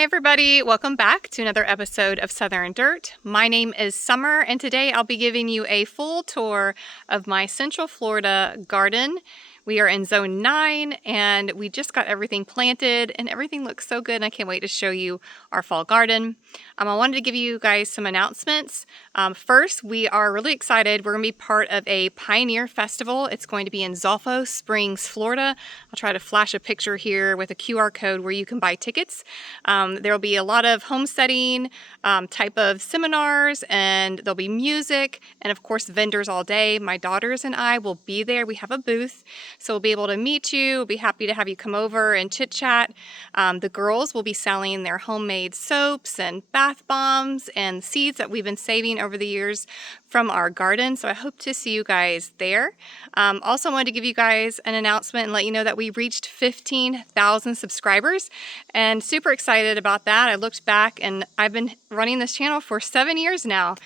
Hey everybody, welcome back to another episode of Southern Dirt. My name is Summer and today I'll be giving you a full tour of my Central Florida garden. We are in Zone 9 and we just got everything planted and everything looks so good and I can't wait to show you our fall garden. I wanted to give you guys some announcements. First, we are really excited. We're going to be part of a Pioneer Festival. It's going to be in Zolfo Springs, Florida. I'll try to flash a picture here with a QR code where you can buy tickets. There will be a lot of homesteading type of seminars, and there'll be music and of course vendors all day. My daughters and I will be there. We have a booth, so we'll be able to meet you. We'll be happy to have you come over and chit chat. The girls will be selling their homemade soaps and bath bombs and seeds that we've been saving over the years from our garden. So I hope to see you guys there. Also wanted to give you guys an announcement and let you know that we reached 15,000 subscribers and super excited about that. I looked back and I've been running this channel for 7 years now.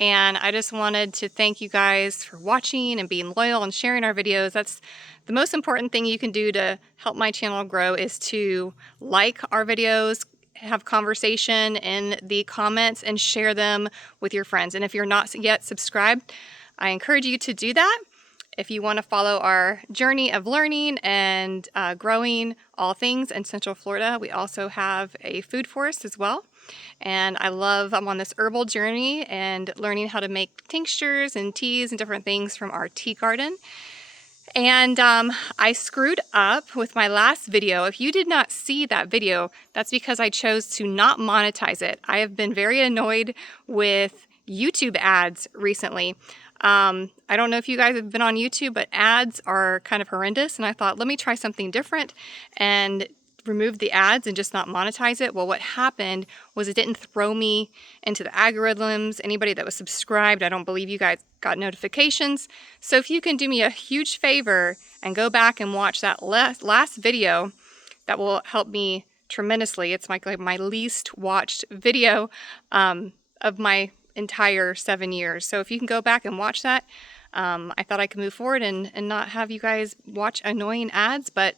And I just wanted to thank you guys for watching and being loyal and sharing our videos. That's the most important thing you can do to help my channel grow, is to like our videos, have conversation in the comments, and share them with your friends. And if you're not yet subscribed, I encourage you to do that. If you want to follow our journey of learning and growing all things in Central Florida, we also have a food forest as well. And I'm on this herbal journey and learning how to make tinctures and teas and different things from our tea garden. And I screwed up with my last video. If you did not see that video, that's because I chose to not monetize it. I have been very annoyed with YouTube ads recently. I don't know if you guys have been on YouTube, but ads are kind of horrendous. And I thought, let me try something different and remove the ads and just not monetize it. Well, what happened was it didn't throw me into the algorithms. Anybody that was subscribed, I don't believe you guys got notifications. So if you can do me a huge favor and go back and watch that last video, that will help me tremendously. It's like my least watched video of my entire 7 years. So if you can go back and watch that, I thought I could move forward and not have you guys watch annoying ads, but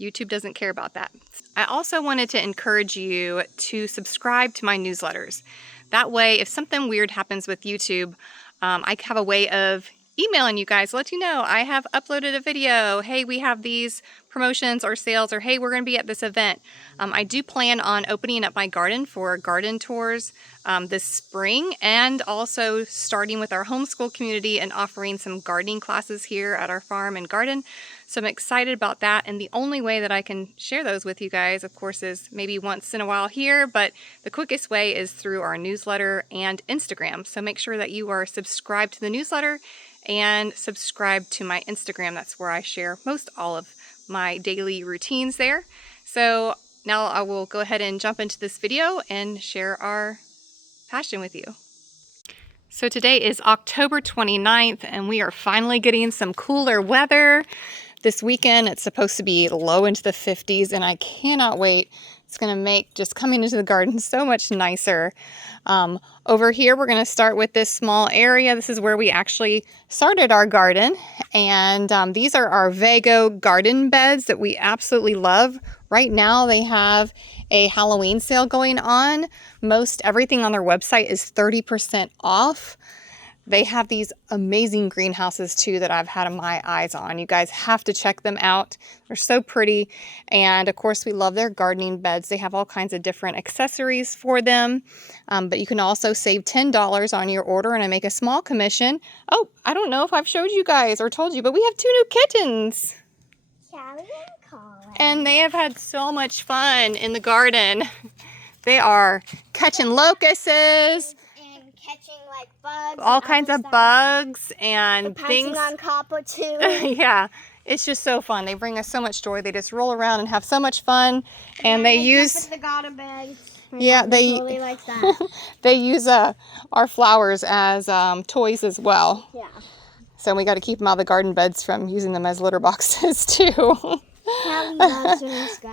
YouTube doesn't care about that. I also wanted to encourage you to subscribe to my newsletters. That way, if something weird happens with YouTube, I have a way of emailing you guys, let you know I have uploaded a video. Hey, we have these promotions or sales, or hey, we're going to be at this event. I do plan on opening up my garden for garden tours this spring, and also starting with our homeschool community and offering some gardening classes here at our farm and garden. So I'm excited about that, and the only way that I can share those with you guys, of course, is maybe once in a while here, but the quickest way is through our newsletter and Instagram. So make sure that you are subscribed to the newsletter and subscribe to my Instagram. That's where I share most all of my daily routines there. So now I will go ahead and jump into this video and share our passion with you. So today is October 29th and we are finally getting some cooler weather. This weekend it's supposed to be low into the 50s and I cannot wait. It's going to make just coming into the garden so much nicer. Over here, we're going to start with this small area. This is where we actually started our garden. And these are our Vego garden beds that we absolutely love. Right now, they have a Halloween sale going on. Most everything on their website is 30% off. They have these amazing greenhouses too that I've had my eyes on. You guys have to check them out. They're so pretty. And of course, we love their gardening beds. They have all kinds of different accessories for them. But you can also save $10 on your order and I make a small commission. Oh, I don't know if I've showed you guys or told you, but we have 2 new kittens. Charlie and Colin. And they have had so much fun in the garden. They are catching locusts. Catching like bugs, all kinds of bugs and things on copper too. Yeah, it's just so fun. They bring us so much joy. They just roll around and have so much fun, and they use the garden beds. Yeah, they totally like that. they use our flowers as toys as well. Yeah. So we got to keep them out of the garden beds from using them as litter boxes too.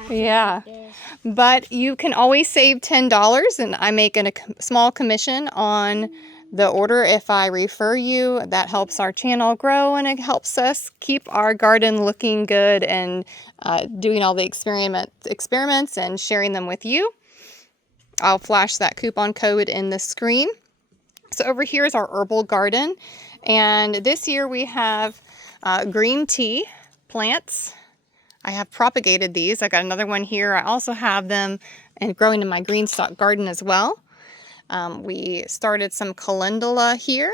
Yeah, but you can always save $10 and I make a small commission on the order if I refer you. That helps our channel grow and it helps us keep our garden looking good and doing all the experiments and sharing them with you. I'll flash that coupon code in the screen. So over here is our herbal garden. And this year we have green tea plants. I have propagated these. I got another one here. I also have them and growing in my GreenStalk garden as well. We started some calendula here.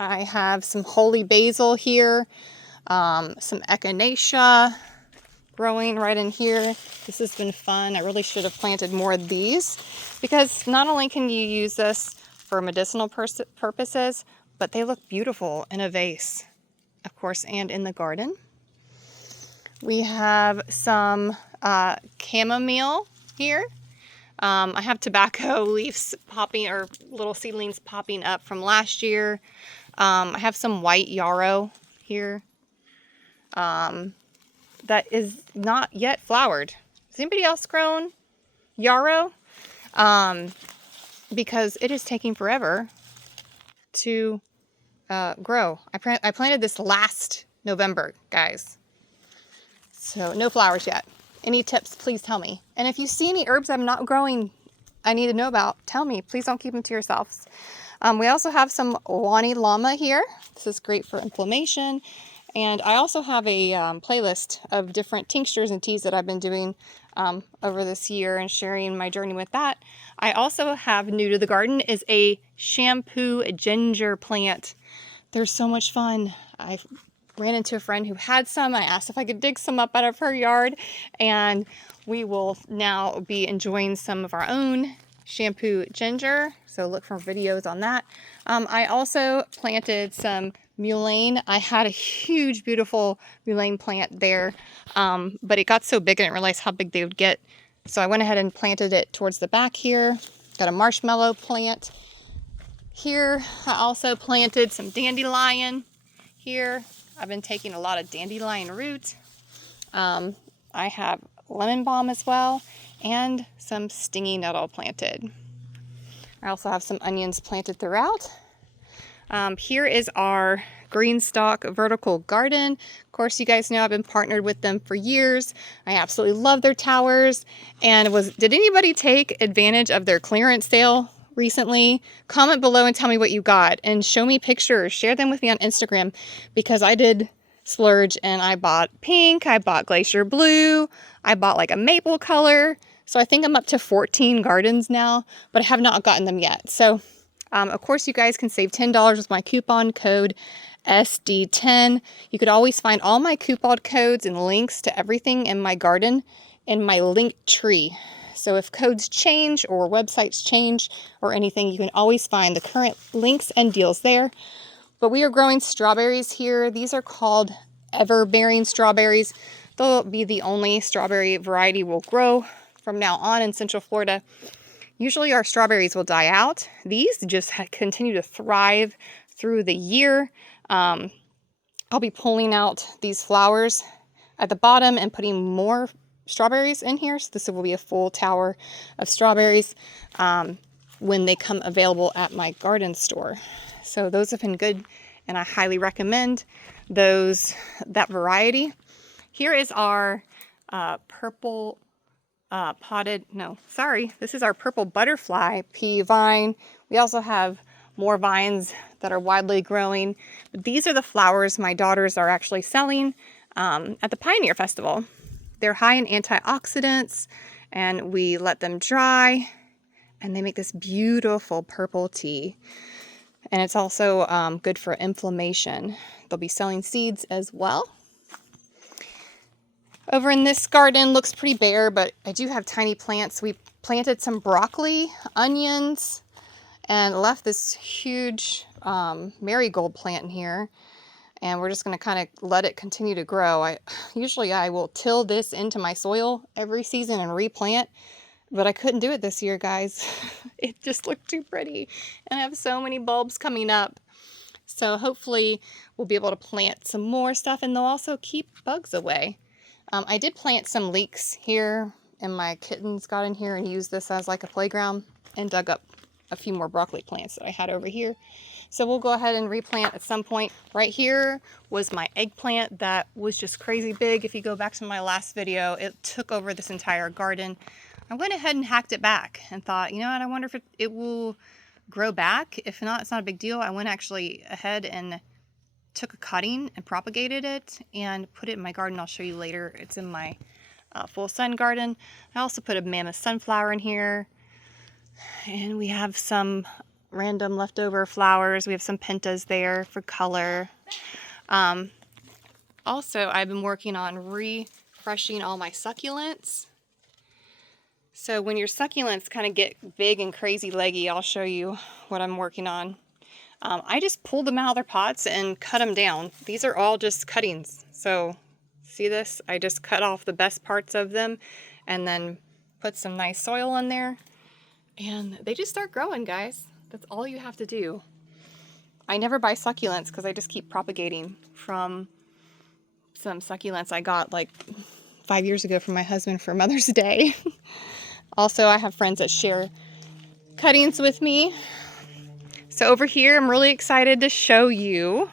I have some holy basil here, some echinacea growing right in here. This has been fun. I really should have planted more of these because not only can you use this for medicinal purposes, but they look beautiful in a vase, of course, and in the garden. We have some chamomile here. I have tobacco leaves popping, or little seedlings popping up from last year. I have some white yarrow here that is not yet flowered. Has anybody else grown yarrow? Because it is taking forever to grow. I planted this last November, guys. So no flowers yet. Any tips, please tell me. And if you see any herbs I'm not growing, I need to know about, tell me. Please don't keep them to yourselves. We also have some Wani Llama here. This is great for inflammation. And I also have a playlist of different tinctures and teas that I've been doing over this year and sharing my journey with that. I also have, new to the garden, is a shampoo ginger plant. They're so much fun. I ran into a friend who had some. I asked if I could dig some up out of her yard, and we will now be enjoying some of our own shampoo ginger. So look for videos on that. I also planted some mullein. I had a huge, beautiful mullein plant there, but it got so big I didn't realize how big they would get. So I went ahead and planted it towards the back here. Got a marshmallow plant here. I also planted some dandelion here. I've been taking a lot of dandelion root. I have lemon balm as well, and some stingy nettle planted. I also have some onions planted throughout. Here is our GreenStalk vertical garden. Of course, you guys know I've been partnered with them for years. I absolutely love their towers. And did anybody take advantage of their clearance sale recently? Comment below and tell me what you got, and show me pictures. Share them with me on Instagram, because I did splurge and I bought pink, I bought glacier blue, I bought like a maple color. So I think I'm up to 14 gardens now, but I have not gotten them yet. So of course, you guys can save $10 with my coupon code SD10. You could always find all my coupon codes and links to everything in my garden in my link tree. So if codes change or websites change or anything, you can always find the current links and deals there. But we are growing strawberries here. These are called ever-bearing strawberries. They'll be the only strawberry variety we'll grow from now on in Central Florida. Usually our strawberries will die out. These just continue to thrive through the year. I'll be pulling out these flowers at the bottom and putting more strawberries in here. So this will be a full tower of strawberries when they come available at my garden store. So those have been good, and I highly recommend that variety. Here is our purple this is our purple butterfly pea vine. We also have more vines that are widely growing. But these are the flowers my daughters are actually selling at the Pioneer Festival. They're high in antioxidants, and we let them dry, and they make this beautiful purple tea. And it's also good for inflammation. They'll be selling seeds as well. Over in this garden, looks pretty bare, but I do have tiny plants. We planted some broccoli, onions, and left this huge marigold plant in here. And we're just going to kind of let it continue to grow. Usually I will till this into my soil every season and replant, but I couldn't do it this year, guys. It just looked too pretty, and I have so many bulbs coming up. So hopefully we'll be able to plant some more stuff, and they'll also keep bugs away. I did plant some leeks here, and my kittens got in here and used this as like a playground and dug up a few more broccoli plants that I had over here. So we'll go ahead and replant at some point. Right here was my eggplant that was just crazy big. If you go back to my last video, it took over this entire garden. I went ahead and hacked it back and thought, you know what, I wonder if it will grow back. If not, it's not a big deal. I went actually ahead and took a cutting and propagated it and put it in my garden. I'll show you later. It's in my full sun garden. I also put a mammoth sunflower in here, and we have some random leftover flowers. We have some pentas there for color. Also, I've been working on refreshing all my succulents. So when your succulents kind of get big and crazy leggy, I'll show you what I'm working on. I just pulled them out of their pots and cut them down. These are all just cuttings. So see this? I just cut off the best parts of them and then put some nice soil in there. And they just start growing, guys. That's all you have to do. I never buy succulents because I just keep propagating from some succulents I got like 5 years ago from my husband for Mother's Day. Also, I have friends that share cuttings with me. So over here, I'm really excited to show you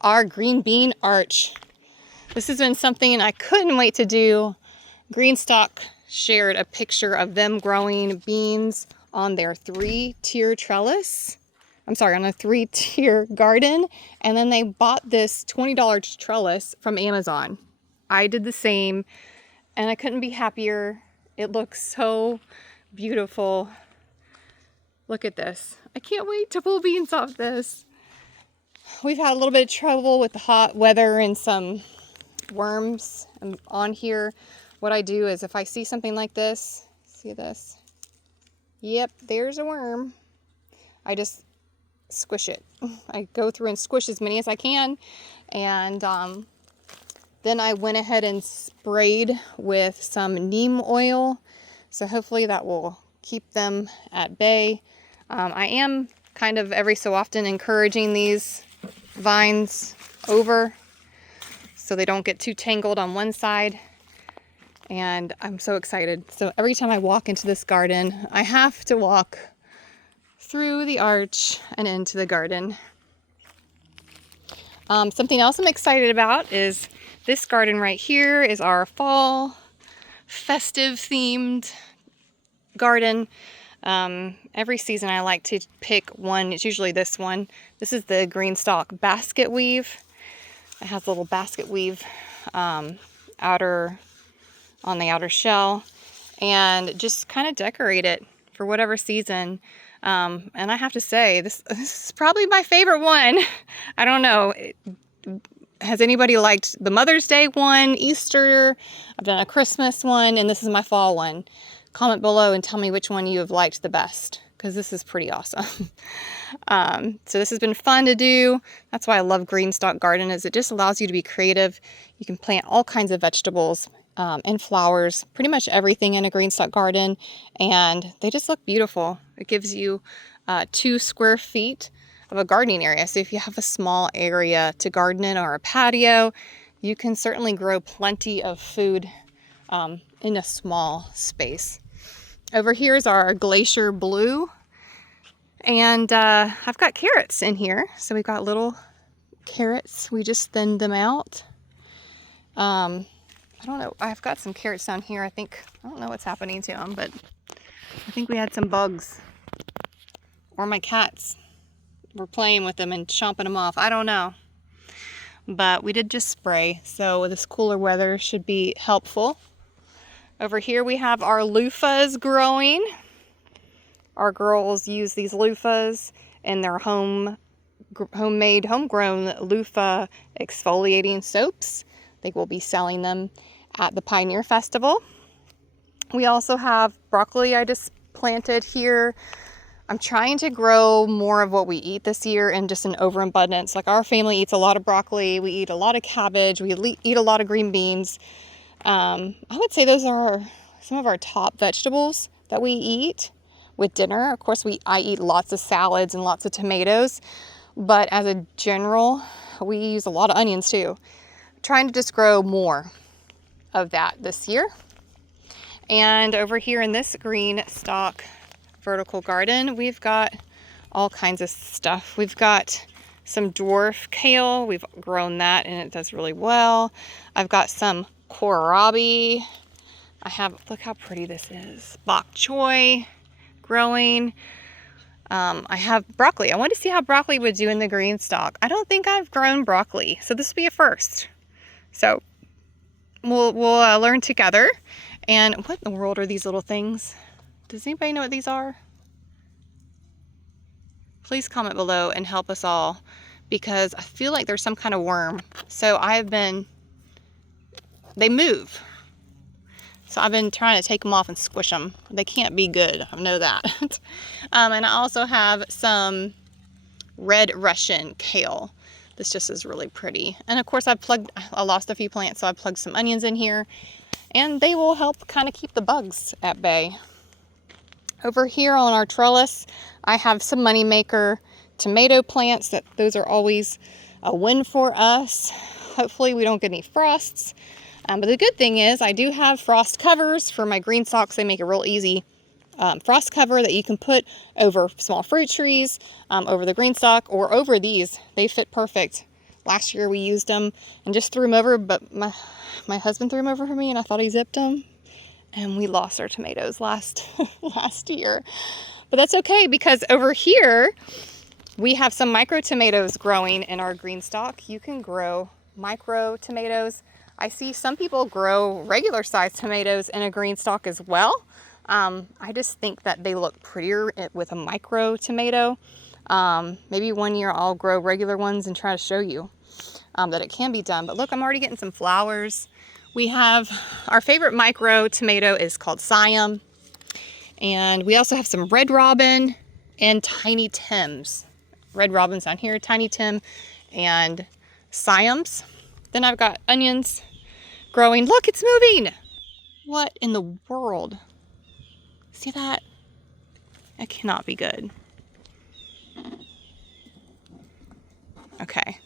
our green bean arch. This has been something I couldn't wait to do. GreenStalk shared a picture of them growing beans on their 3-tier trellis. I'm sorry, on a 3-tier garden. And then they bought this $20 trellis from Amazon. I did the same, and I couldn't be happier. It looks so beautiful. Look at this. I can't wait to pull beans off this. We've had a little bit of trouble with the hot weather and some worms on here. What I do is if I see something like this, see this? Yep, there's a worm. I just squish it. I go through and squish as many as I can, and then I went ahead and sprayed with some neem oil, so hopefully that will keep them at bay. I am kind of every so often encouraging these vines over so they don't get too tangled on one side, and I'm so excited. So every time I walk into this garden, I have to walk through the arch and into the garden. Something else I'm excited about is this garden right here is our fall festive themed garden. Every season I like to pick one. It's usually this one. This is the GreenStalk basket weave. It has a little basket weave outer on the outer shell, and just kind of decorate it for whatever season. And I have to say, this is probably my favorite one. I don't know. Has anybody liked the Mother's Day one, Easter? I've done a Christmas one, and this is my fall one. Comment below and tell me which one you have liked the best, because this is pretty awesome. So this has been fun to do. That's why I love GreenStalk Garden, is it just allows you to be creative. You can plant all kinds of vegetables and flowers, pretty much everything in a GreenStalk garden, and they just look beautiful. It gives you 2 square feet of a gardening area. So if you have a small area to garden in or a patio, you can certainly grow plenty of food in a small space. Over here is our glacier blue, and I've got carrots in here. So we've got little carrots. We just thinned them out. I don't know. I've got some carrots down here. I don't know what's happening to them, but I think we had some bugs, or my cats were playing with them and chomping them off. I don't know. But we did just spray, so this cooler weather should be helpful. Over here we have our loofahs growing. Our girls use these loofahs in their homemade, homegrown loofah exfoliating soaps. They will be selling them at the Pioneer Festival. We also have broccoli I just planted here. I'm trying to grow more of what we eat this year in just an overabundance. Like, our family eats a lot of broccoli, we eat a lot of cabbage, we eat a lot of green beans. I would say those are some of our top vegetables that we eat with dinner. Of course, I eat lots of salads and lots of tomatoes, but as a general, we use a lot of onions too. Trying to just grow more of that this year. And over here in this GreenStalk vertical garden, we've got all kinds of stuff. We've got some dwarf kale. We've grown that and it does really well. I've got some kohlrabi I have, look how pretty this is. Bok choy growing. I have broccoli. I want to see how broccoli would do in the GreenStalk. I don't think I've grown broccoli, so this will be a first. So we'll learn together. And what in the world are these little things? Does anybody know what these are? Please comment below and help us all, because I feel like there's some kind of worm. So they move. So I've been trying to take them off and squish them. They can't be good, I know that. And I also have some red Russian kale. This just is really pretty. And of course I lost a few plants, so I plugged some onions in here, and they will help kind of keep the bugs at bay. Over here on our trellis, I have some moneymaker tomato plants. Those are always a win for us. Hopefully we don't get any frosts. But the good thing is I do have frost covers for my GreenStalks. They make it real easy. Frost cover that you can put over small fruit trees, over the GreenStalk, or over these. They fit perfect. Last year we used them and just threw them over, but my husband threw them over for me and I thought he zipped them. And we lost our tomatoes last year. But that's okay, because over here we have some micro tomatoes growing in our GreenStalk. You can grow micro tomatoes. I see some people grow regular sized tomatoes in a GreenStalk as well. I just think that they look prettier with a micro tomato. Maybe one year I'll grow regular ones and try to show you that it can be done. But look, I'm already getting some flowers. We have our favorite micro tomato is called Siam. And we also have some Red Robin and Tiny Tims. Red Robin's down here, Tiny Tim, and Siams. Then I've got onions growing. Look, it's moving. What in the world? See that? That cannot be good. Okay.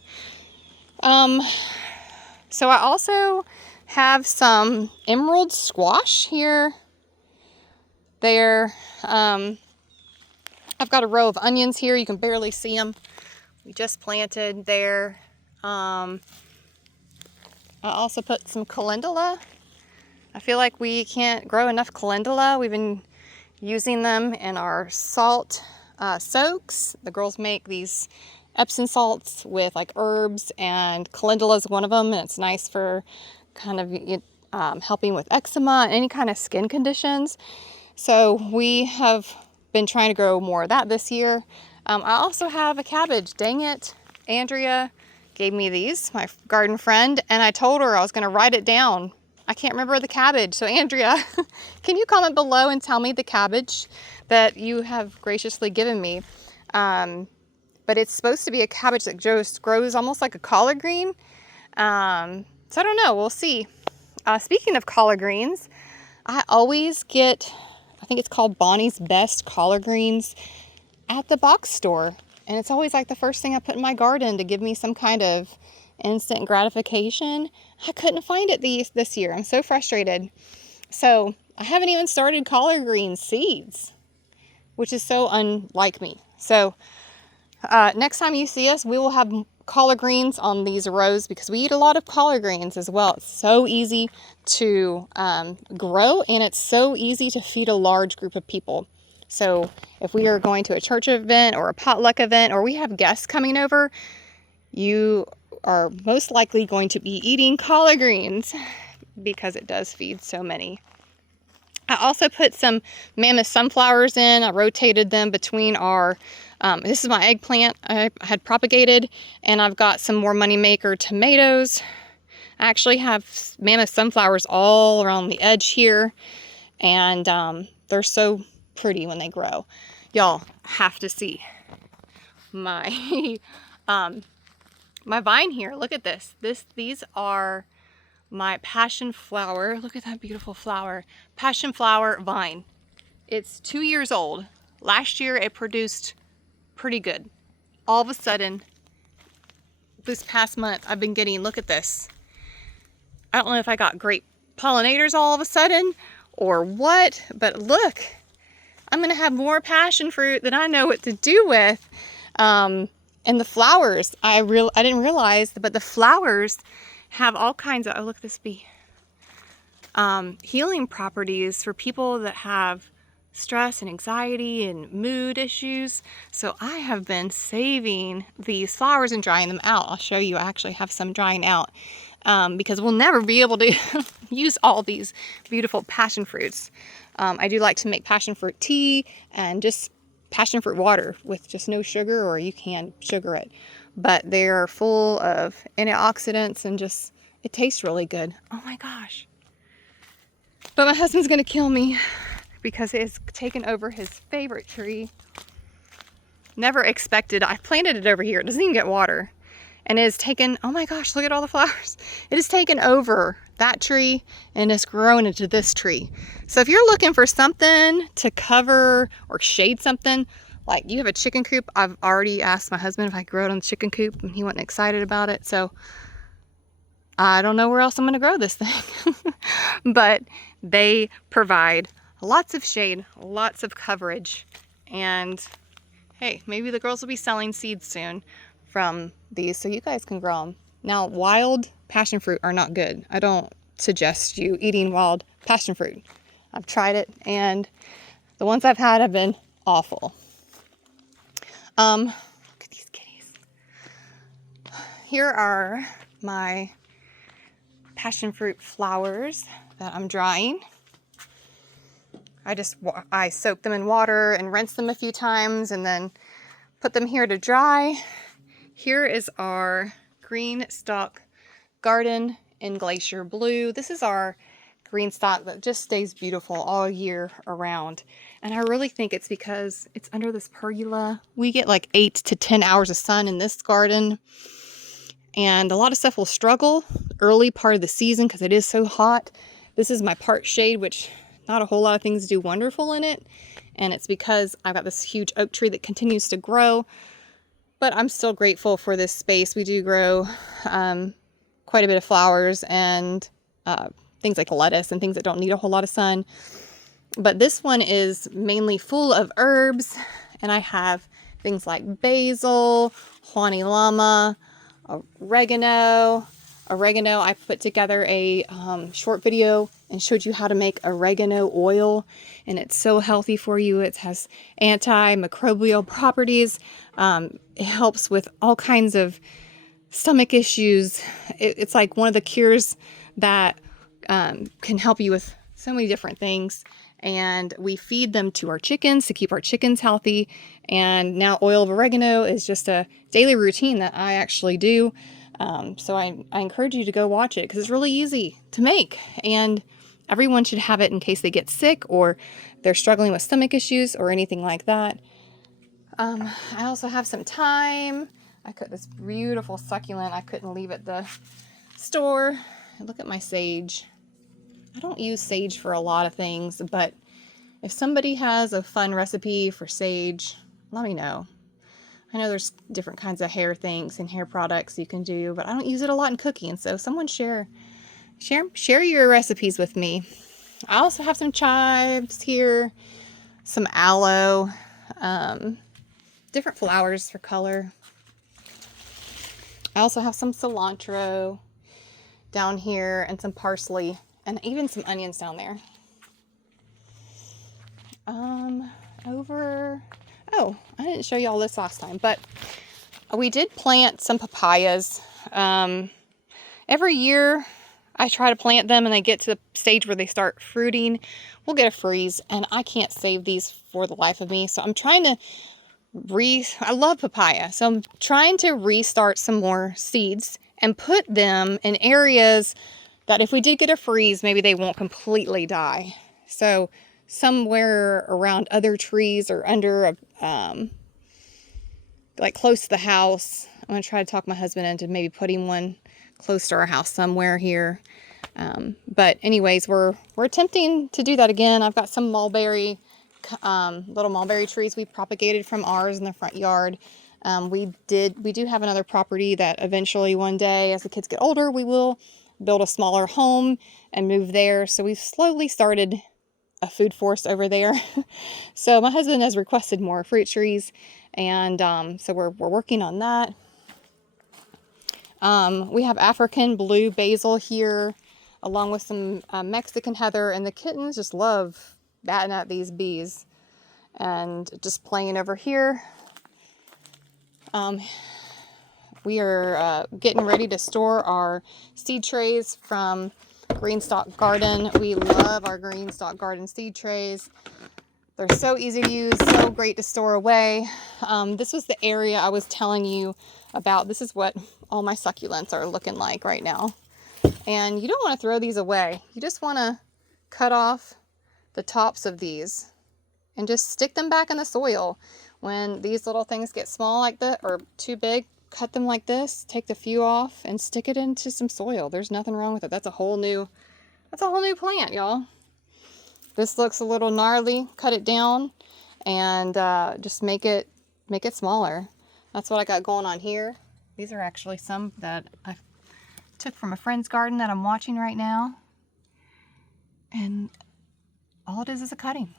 So I also have some emerald squash here. There. I've got a row of onions here. You can barely see them. We just planted there. I also put some calendula. I feel like we can't grow enough calendula. We've been using them in our salt soaks. The girls make these Epsom salts with like herbs, and calendula is one of them, and it's nice for kind of helping with eczema and any kind of skin conditions. So we have been trying to grow more of that this year. I also have a cabbage. Dang it, Andrea gave me these, my garden friend, and I told her I was going to write it down. I can't remember the cabbage. So Andrea, can you comment below and tell me the cabbage that you have graciously given me? But it's supposed to be a cabbage that just grows almost like a collard green. So I don't know, we'll see. Speaking of collard greens, I always get, I think it's called Bonnie's Best collard greens at the box store. And it's always like the first thing I put in my garden to give me some kind of instant gratification. I couldn't find it this year. I'm so frustrated. So I haven't even started collard green seeds, which is so unlike me. So next time you see us, we will have collard greens on these rows because we eat a lot of collard greens as well. It's so easy to grow, and it's so easy to feed a large group of people. So if we are going to a church event or a potluck event, or we have guests coming over, you are most likely going to be eating collard greens because it does feed so many. I also put some mammoth sunflowers in. I rotated them between our, this is my eggplant I had propagated, and I've got some more moneymaker tomatoes. I actually have mammoth sunflowers all around the edge here, and they're so pretty when they grow. Y'all have to see my my vine here. Look at this. These are my passion flower. Look at that beautiful flower. Passion flower vine. It's 2 years old. Last year it produced pretty good. All of a sudden, this past month, I've been getting, look at this. I don't know if I got great pollinators all of a sudden or what, but look, I'm gonna have more passion fruit than I know what to do with. And the flowers, I didn't realize, but the flowers have all kinds of, oh look at this bee. healing properties for people that have stress and anxiety and mood issues. So I have been saving these flowers and drying them out. I'll show you. I actually have some drying out because we'll never be able to use all these beautiful passion fruits. I do like to make passion fruit tea and just passion fruit water with just no sugar, or you can sugar it. But they're full of antioxidants and just, it tastes really good. Oh my gosh. But my husband's gonna kill me because it has taken over his favorite tree. Never expected. I planted it over here. It doesn't even get water. And it has taken, oh my gosh, look at all the flowers. It has taken over that tree and it's grown into this tree. So if you're looking for something to cover or shade something, like you have a chicken coop, I've already asked my husband if I could grow it on the chicken coop and he wasn't excited about it. So I don't know where else I'm gonna grow this thing. But they provide lots of shade, lots of coverage, and hey, maybe the girls will be selling seeds soon from these so you guys can grow them. Now, wild passion fruit are not good. I don't suggest you eating wild passion fruit. I've tried it and the ones I've had have been awful. Look at these kitties. Here are my passion fruit flowers that I'm drying. I soak them in water and rinse them a few times and then put them here to dry. Here is our GreenStalk garden in Glacier Blue. This is our GreenStalk that just stays beautiful all year around. And I really think it's because it's under this pergola. We get like 8 to 10 hours of sun in this garden. And a lot of stuff will struggle early part of the season because it is so hot. This is my part shade, which not a whole lot of things do wonderful in it. And it's because I've got this huge oak tree that continues to grow. But I'm still grateful for this space. We do grow quite a bit of flowers and things like lettuce and things that don't need a whole lot of sun. But this one is mainly full of herbs. And I have things like basil, Juani Llama, oregano. I put together a short video and showed you how to make oregano oil, and it's so healthy for you. It has antimicrobial properties. It helps with all kinds of stomach issues. It's like one of the cures that can help you with so many different things. And we feed them to our chickens to keep our chickens healthy. And now oil of oregano is just a daily routine that I actually do. So I encourage you to go watch it because it's really easy to make, and everyone should have it in case they get sick or they're struggling with stomach issues or anything like that. I also have some thyme. I cut this beautiful succulent. I couldn't leave at the store. Look at my sage. I don't use sage for a lot of things, but if somebody has a fun recipe for sage, let me know. I know there's different kinds of hair things and hair products you can do, but I don't use it a lot in cooking. So someone share your recipes with me. I also have some chives here, some aloe, different flowers for color. I also have some cilantro down here and some parsley and even some onions down there. Oh, I didn't show you all this last time, but we did plant some papayas. Every year I try to plant them and they get to the stage where they start fruiting. We'll get a freeze and I can't save these for the life of me. So I'm trying to I love papaya. So I'm trying to restart some more seeds and put them in areas that if we did get a freeze, maybe they won't completely die. So somewhere around other trees or under like close to the house. I'm going to try to talk my husband into maybe putting one close to our house somewhere here. But anyways, we're attempting to do that again. I've got some mulberry, little mulberry trees we propagated from ours in the front yard. We do have another property that eventually one day as the kids get older, we will build a smaller home and move there. So we've slowly started a food forest over there. So my husband has requested more fruit trees, and so we're working on that. We have African blue basil here. along with some Mexican heather, and the kittens just love batting at these bees. And just playing over here. We are getting ready to store our seed trays from GreenStalk Garden. We love our GreenStalk Garden seed trays. They're so easy to use, so great to store away. This was the area I was telling you about. This is what all my succulents are looking like right now. And you don't want to throw these away. You just want to cut off the tops of these and just stick them back in the soil. When these little things get small like that or too big, cut them like this, take the few off and stick it into some soil. There's nothing wrong with it. That's a whole new plant, y'all. This looks a little gnarly. Cut it down and just make it smaller. That's what I got going on here. These are actually some that I took from a friend's garden that I'm watching right now. And all it is a cutting.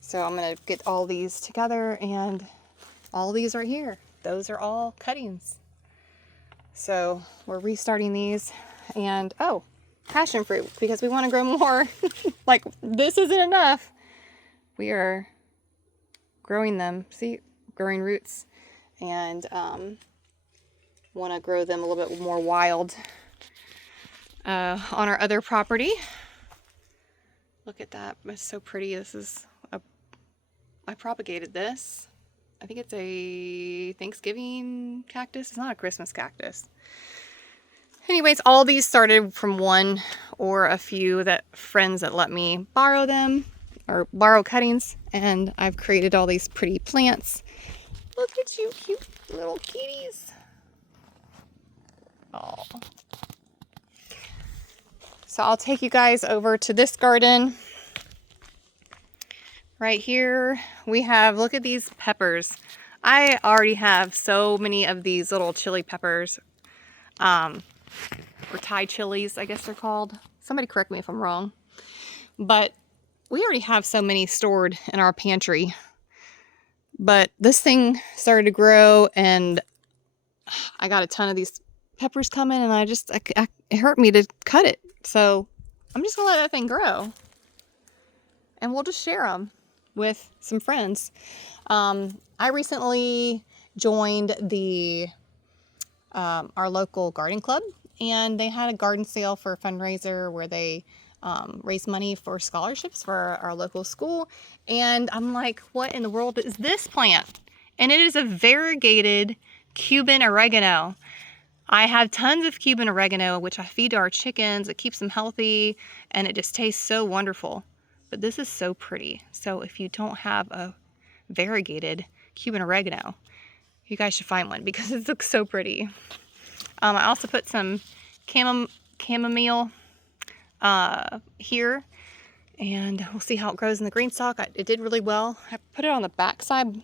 So I'm going to get all these together, and all these right here, those are all cuttings. So we're restarting these, and oh, passion fruit, because we want to grow more. Like, this isn't enough. We are growing them, see, growing roots, and want to grow them a little bit more wild on our other property. Look at that, it's so pretty. This is I propagated this. I think it's a Thanksgiving cactus. It's not a Christmas cactus. Anyways, all these started from one or a few friends that let me borrow them or borrow cuttings, and I've created all these pretty plants. Look at you, cute little kitties. Oh. So I'll take you guys over to this garden. Right here we have, look at these peppers. I already have so many of these little chili peppers, or Thai chilies, I guess they're called. Somebody correct me if I'm wrong. But we already have so many stored in our pantry. But this thing started to grow, and I got a ton of these peppers coming, and it hurt me to cut it. So I'm just gonna let that thing grow, and we'll just share them with some friends. I recently joined our local garden club, and they had a garden sale for a fundraiser where they raise money for scholarships for our local school. And I'm like, what in the world is this plant? And it is a variegated Cuban oregano. I have tons of Cuban oregano, which I feed to our chickens. It keeps them healthy, and it just tastes so wonderful. But this is so pretty. So if you don't have a variegated Cuban oregano, you guys should find one because it looks so pretty. I also put some chamomile here, and we'll see how it grows in the GreenStalk. It did really well. I put it on the back side,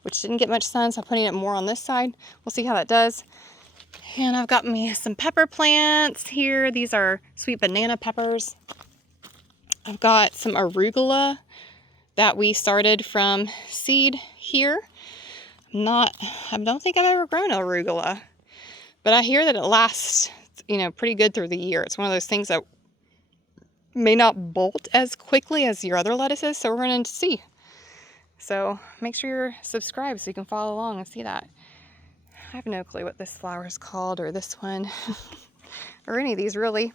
which didn't get much sun, so I'm putting it more on this side. We'll see how that does. And I've got me some pepper plants here. These are sweet banana peppers. I've got some arugula that we started from seed here. I don't think I've ever grown arugula, but I hear that it lasts, pretty good through the year. It's one of those things that may not bolt as quickly as your other lettuces, so we're going to see. So make sure you're subscribed so you can follow along and see that. I have no clue what this flower is called, or this one, or any of these really.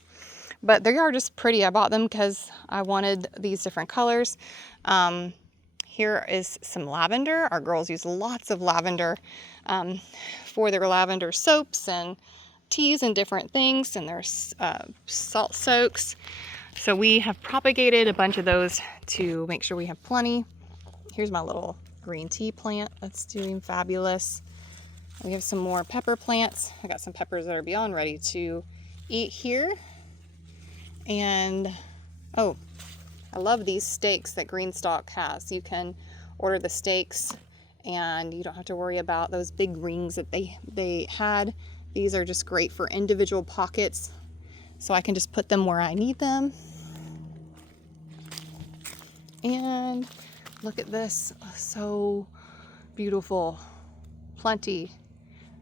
But they are just pretty. I bought them because I wanted these different colors. Here is some lavender. Our girls use lots of lavender for their lavender soaps and teas and different things, and their salt soaks. So we have propagated a bunch of those to make sure we have plenty. Here's my little green tea plant that's doing fabulous. We have some more pepper plants. I got some peppers that are beyond ready to eat here. And, oh, I love these stakes that GreenStalk has. You can order the stakes, and you don't have to worry about those big rings that they had. These are just great for individual pockets, so I can just put them where I need them. And look at this, so beautiful. Plenty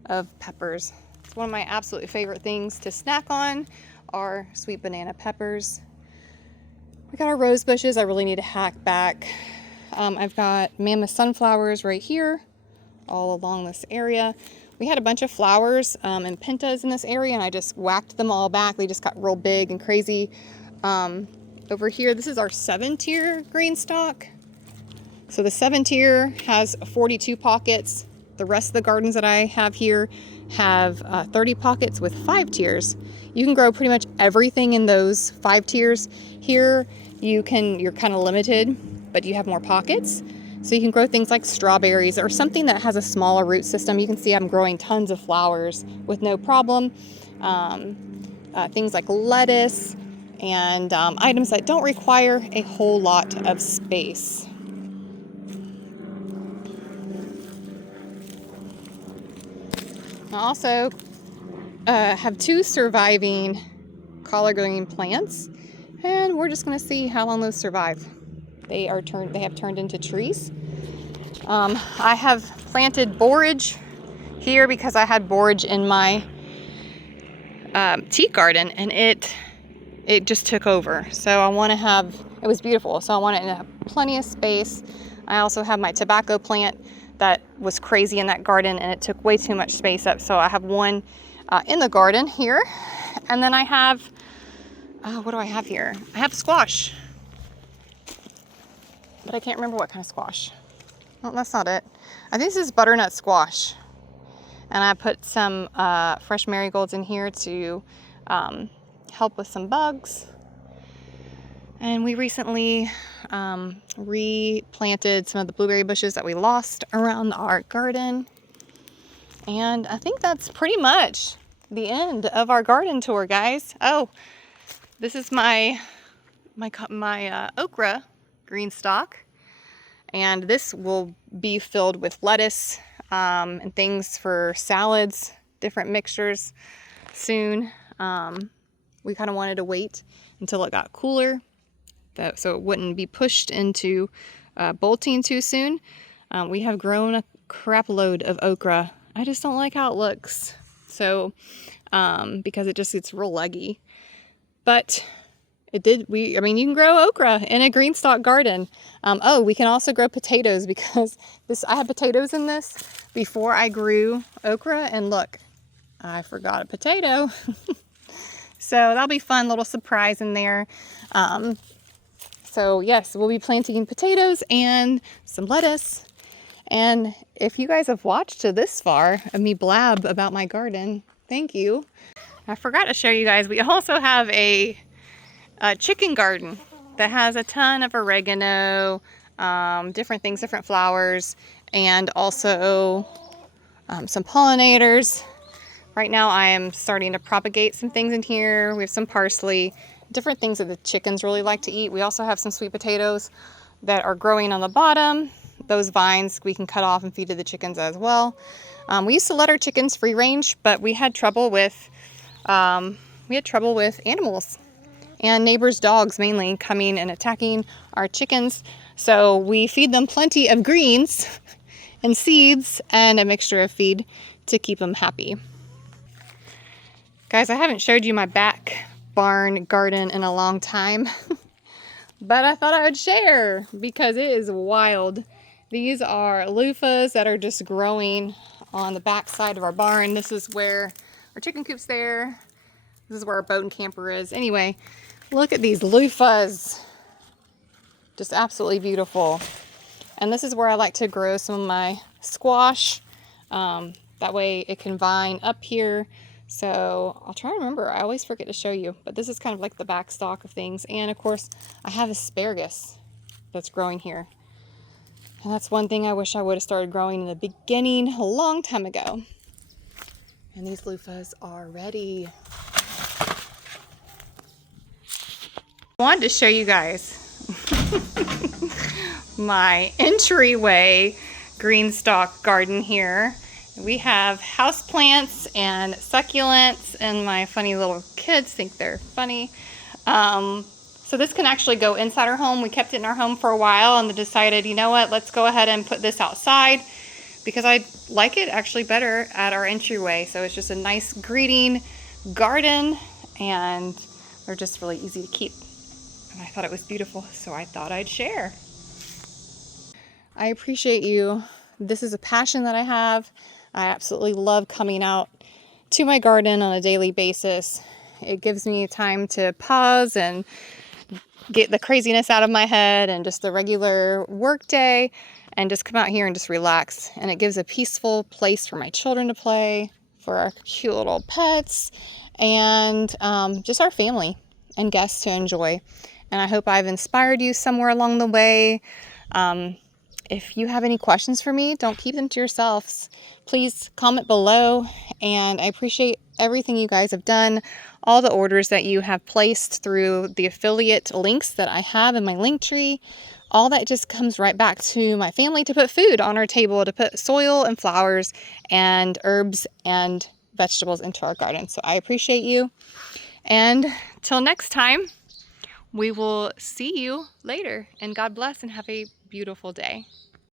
of peppers. It's one of my absolute favorite things to snack on our sweet banana peppers. We got our rose bushes I really need to hack back. I've got mammoth sunflowers right here, all along this area. We had a bunch of flowers and pentas in this area, and I just whacked them all back. They just got real big and crazy. Over here, this is our 7-tier GreenStalk. So the 7-tier has 42 pockets. The rest of the gardens that I have here have 30 pockets with 5 tiers. You can grow pretty much everything in those 5 tiers. Here, you're kind of limited, but you have more pockets. So you can grow things like strawberries or something that has a smaller root system. You can see I'm growing tons of flowers with no problem. Things like lettuce and items that don't require a whole lot of space. I also have 2 surviving collard green plants, and we're just going to see how long those survive. They have turned into trees. I have planted borage here because I had borage in my tea garden, and it just took over. So I want to have, it was beautiful, so I want to have plenty of space. I also have my tobacco plant that was crazy in that garden, and it took way too much space up. So I have one in the garden here, and then I have, what do I have here? I have squash, but I can't remember what kind of squash. Well, that's not it. I think this is butternut squash, and I put some fresh marigolds in here to help with some bugs. And we recently replanted some of the blueberry bushes that we lost around our garden. And I think that's pretty much the end of our garden tour, guys. Oh, this is my okra GreenStalk. And this will be filled with lettuce and things for salads, different mixtures soon. We kind of wanted to wait until it got cooler, so it wouldn't be pushed into bolting too soon. We have grown a crap load of okra. I just don't like how it looks. So, because it just gets real leggy. But I mean, you can grow okra in a GreenStalk garden. Oh, we can also grow potatoes because I had potatoes in this before I grew okra, and look, I forgot a potato. So that'll be fun, little surprise in there. So yes, we'll be planting potatoes and some lettuce. And if you guys have watched to this far of me blab about my garden, thank you. I forgot to show you guys, we also have a chicken garden that has a ton of oregano, different things, different flowers, and also some pollinators. Right now I am starting to propagate some things in here. We have some parsley, different things that the chickens really like to eat. We also have some sweet potatoes that are growing on the bottom. Those vines we can cut off and feed to the chickens as well. We used to let our chickens free range, but we had trouble with animals and neighbors' dogs mainly coming and attacking our chickens. So we feed them plenty of greens and seeds and a mixture of feed to keep them happy. Guys, I haven't showed you my back barn garden in a long time, but I thought I would share because it is wild. These are loofahs that are just growing on the back side of our barn. This is where our chicken coop's there. This is where our boat and camper is. Anyway, look at these loofahs. Just absolutely beautiful. And this is where I like to grow some of my squash. That way it can vine up here. So I'll try to remember. I always forget to show you, but this is kind of like the back stock of things. And of course, I have asparagus that's growing here. And that's one thing I wish I would have started growing in the beginning a long time ago. And these loofahs are ready. I wanted to show you guys my entryway GreenStalk garden here. We have houseplants and succulents, and my funny little kids think they're funny. So this can actually go inside our home. We kept it in our home for a while and decided, you know what, let's go ahead and put this outside because I like it actually better at our entryway. So it's just a nice greeting garden, and They're just really easy to keep. And I thought it was beautiful, so I thought I'd share. I appreciate you. This is a passion that I have. I absolutely love coming out to my garden on a daily basis. It gives me time to pause and get the craziness out of my head and just the regular work day and just come out here and just relax. And it gives a peaceful place for my children to play, for our cute little pets, and just our family and guests to enjoy. And I hope I've inspired you somewhere along the way. If you have any questions for me, don't keep them to yourselves. Please comment below, and I appreciate everything you guys have done, all the orders that you have placed through the affiliate links that I have in my link tree. All that just comes right back to my family to put food on our table, to put soil and flowers and herbs and vegetables into our garden. So I appreciate you. And till next time, we will see you later. And God bless and have a beautiful day.